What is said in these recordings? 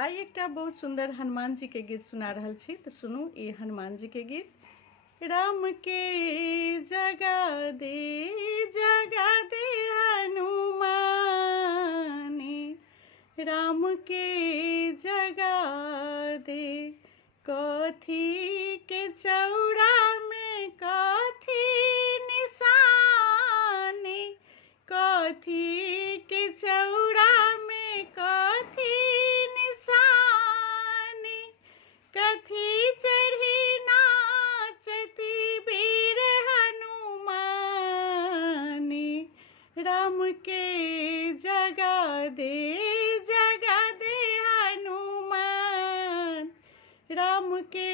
आई एकटा बहुत सुंदर हनुमान जी के गीत सुना रहल छी, तो सुनू ये हनुमान जी के गीत। राम के जगा दे हनुमानी, राम के जगा दे। कथी के चौड़ा में कथी निशानी, कथी के चौड़ा में कथी निशानी, कथी चढ़ी नाचती वीर हनुमानी। राम के जगा दे हनुमान, राम के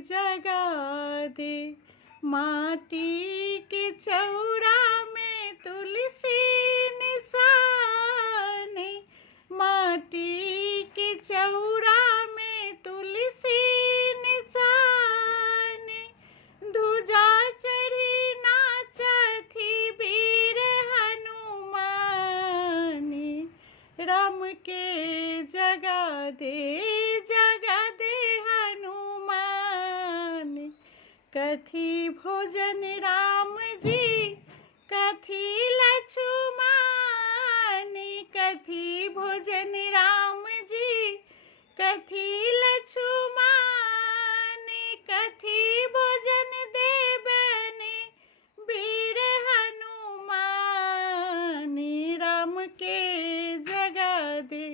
जगा दे। माटी के चौड़ा में तुलसी निशानी, माटी के चौड़ा में तुलसी निशानी। ध्वजा चढ़ी नाचती वीर हनुमानी। राम के जगा दे हनुमान। कथी भोजन राम जी कथी लछुमानी, कथी भोजन राम जी कथी लछुमानी। कथी भोजन देबनी वीर हनुमानी। राम के जगा दे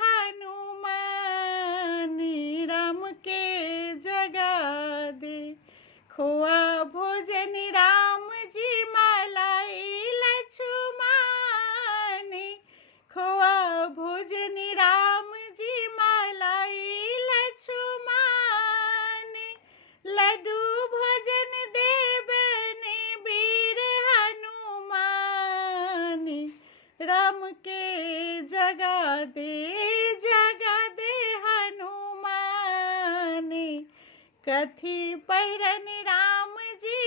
हनुमानी, राम के जगा दे। खोआ भोजन राम जी मलाई लछुमानी, खोआ भोजन राम जी मलाई लछुमानी। लड्डू भोजन देबनी वीर हनुमानी। राम के जगा दे हनुमानी। कथी पहिरन राम जी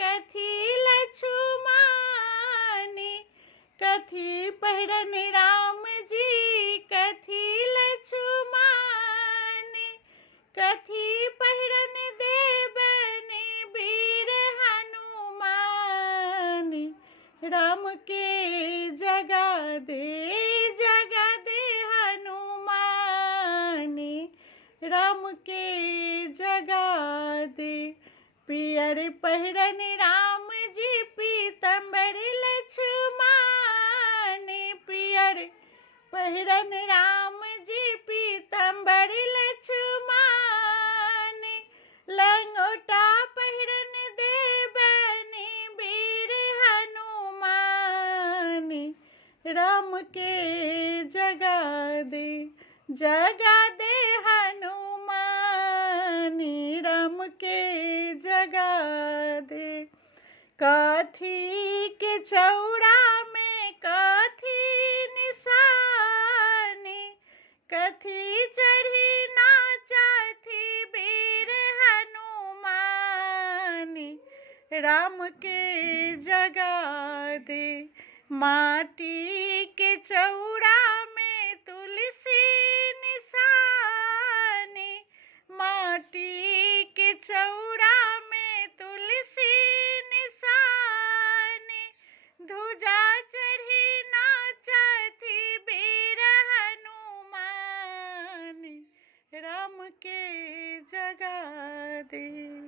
कथी लछुमानी, कथी पहिरन राम जी कथी लछुमानी। कथी पहिरन देबनी वीर हनुमानी। राम के जगा दे हनुमानी, राम के जगा दे। पियर पहिरन राम जी पीतम्बर लछुमानी, पियर पहिरन राम जी पीतम्बर लछुमानी। लंगोटा पहिरन देबनी वीर हनुमानी। राम के जगा दे हनुमानी, राम के जगा दे। कथी के चौड़ा में कथी निशानी, कथी चढ़ी नाचती वीर हनुमानी। राम के जगा दे। माटी के चौड़ा में तुलसी निशानी, माटी के चौड़ा में तुलसी निशानी। ध्वजा चढ़ी नाचती वीर हनुमानी। राम के जगा दे।